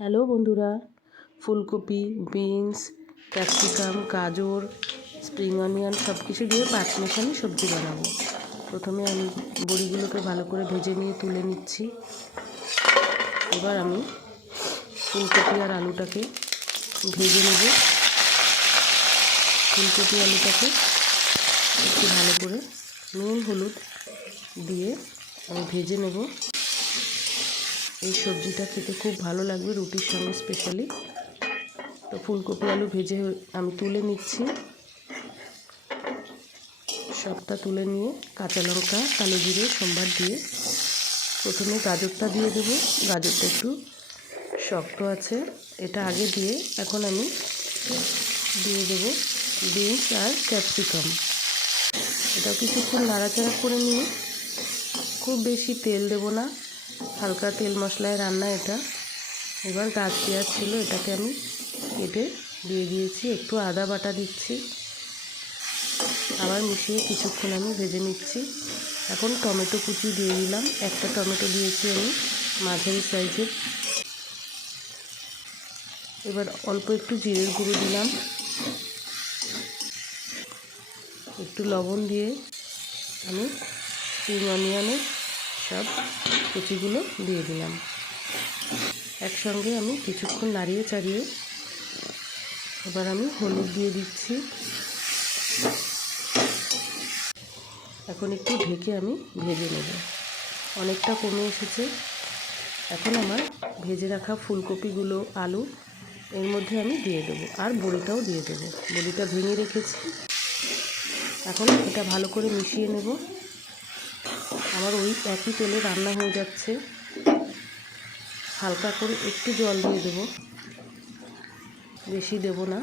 Hello বন্ধুরা। ফুলকপি, beans, capsicum, গাজর, স্প্রিং অনিয়ন সব কিছু দিয়ে পাঁচ মেশালি সবজি বানাবো। প্রথমে আমি বড়িগুলোকে ভালো করে ভেজে নিয়ে তুলে নিচ্ছি। এবার আমি ফুলকপি আর আলুটাকে ভেজে নেব। ফুলকপি আলুটাকে একটু ভালো করে নুন, হলুদ দিয়ে আমি ভেজে নেব। এই সবজিটা খেতে খুব ভালো লাগবে রুটির সঙ্গে স্পেশালি তো ফুলকপি, আলু ভেজে আমি তুলে নিচ্ছি। সবটা তুলে নিয়ে কাঁচা লঙ্কা, কালো জিরে, সোমবার দিয়ে প্রথমে গাজরটা দিয়ে দেবো। গাজরটা একটু শক্ত আছে। এটা আগে দিয়ে এখন আমি দিয়ে দেবো বিনস আর ক্যাপসিকাম। এটা কিছুক্ষণ নাড়াচাড়া করে নিয়ে খুব বেশি তেল দেবো না। হালকা তেল মশলায় রান্না এটা। এবার গাছ পেঁয়াজ ছিল, এটাকে আমি কেটে দিয়ে দিয়েছি। একটু আদা বাটা দিচ্ছি। আবার মিশিয়ে কিছুক্ষণ আমি ভেজে নিচ্ছি। এখন টমেটো কুচি দিয়ে দিলাম। একটা টমেটো দিয়েছি আমি মাঝারি সাইজের। এবার অল্প একটু জিরের গুঁড়ো দিলাম। একটু লবণ দিয়ে আমি স্প্রিং অনিয়নের সব কুচিগুলো দিয়ে দিলাম। একসঙ্গে আমি কিছুক্ষণ নাড়িয়ে চাড়িয়ে এবার আমি হলুদ দিয়ে দিচ্ছি। এখন একটু ঢেকে আমি ভেজে নেব। অনেকটা কমে এসেছে। এখন আমার ভেজে রাখা ফুলকপিগুলো, আলু, এর মধ্যে আমি দিয়ে দেবো আর বড়িটাও দিয়ে দেবো। বড়িটা ভেঙে রেখেছি। এখন এটা ভালো করে মিশিয়ে নেব। আমার ওই একই তেলে রান্না হয়ে যাচ্ছে। হালকা করে একটু জল দিয়ে দেবো। বেশি দেব না।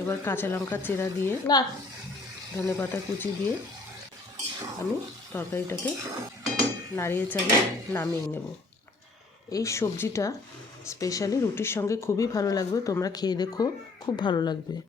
এবার কাঁচা লঙ্কা চেরা দিয়ে ধনে পাতা কুচি দিয়ে আমি তরকারিটাকে নাড়িয়ে চাড়িয়ে নামিয়ে নেব। এই সবজিটা স্পেশালি রুটির সঙ্গে খুবই ভালো লাগবে। তোমরা খেয়ে দেখো খুব ভালো লাগবে।